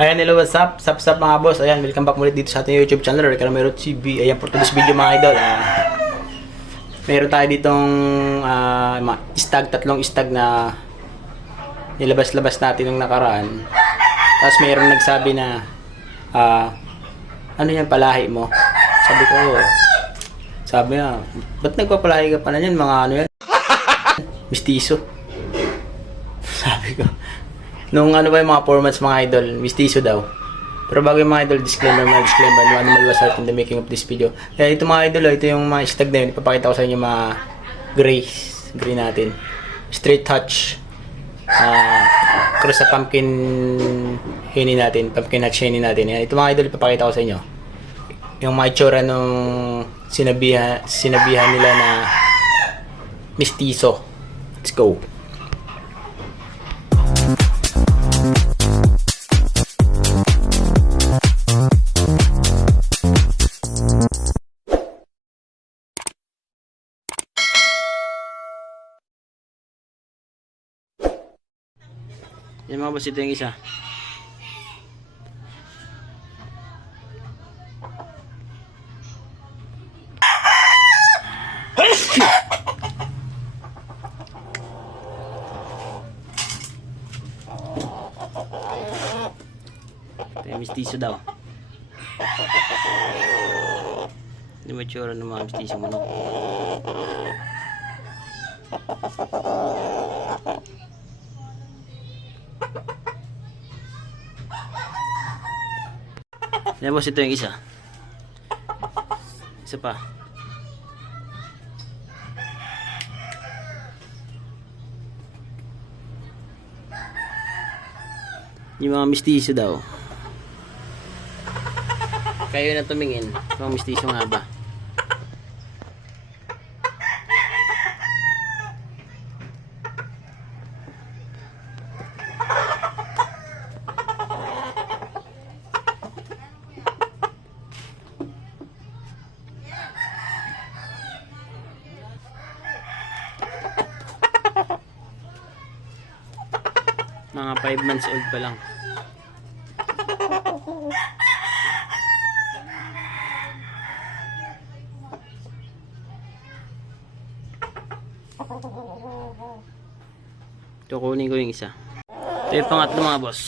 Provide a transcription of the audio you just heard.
Ayan, hello, what's up? Sup mga boss. Ayan, welcome back ulit dito sa ating YouTube channel, Reclamero TV. Ayan, for today's video mga idol. Meron tayo ditong tatlong stag na nilabas-labas natin nung nakaraan. Tapos mayroong nagsabi na, ano yan, palahi mo? Sabi ko, sabi niya, ba't nagpapalahi ka pa na yan? Mga ano yan? Mistiso. Sabi ko, nung ano ba yung mga 4 months mga idol, mistiso daw. Pero bago yung mga idol, disclaimer, no animal was hurt in the making of this video. Kaya ito mga idol, ito yung mga stag na yun. Ipapakita ko sa inyo mga gray natin. Straight touch. Cross sa pumpkin henny natin, pumpkin nut henny natin. Yan, ito mga idol, ipapakita ko sa inyo. Yung mga itsura nung sinabihan nila na mistiso. Let's go. Yan mga boss, ito yung isa. Ito yung mistiso daw. Hindi mature ng mga mistiso manok. Yan boss, ito yung isa. Isa pa. Yung mga mistiso daw. Kayo na tumingin. Mga mistiso nga ba? Mga 5 months old pa lang. Ito, kunin ko yung isa. Ito yung pangatlo mga boss.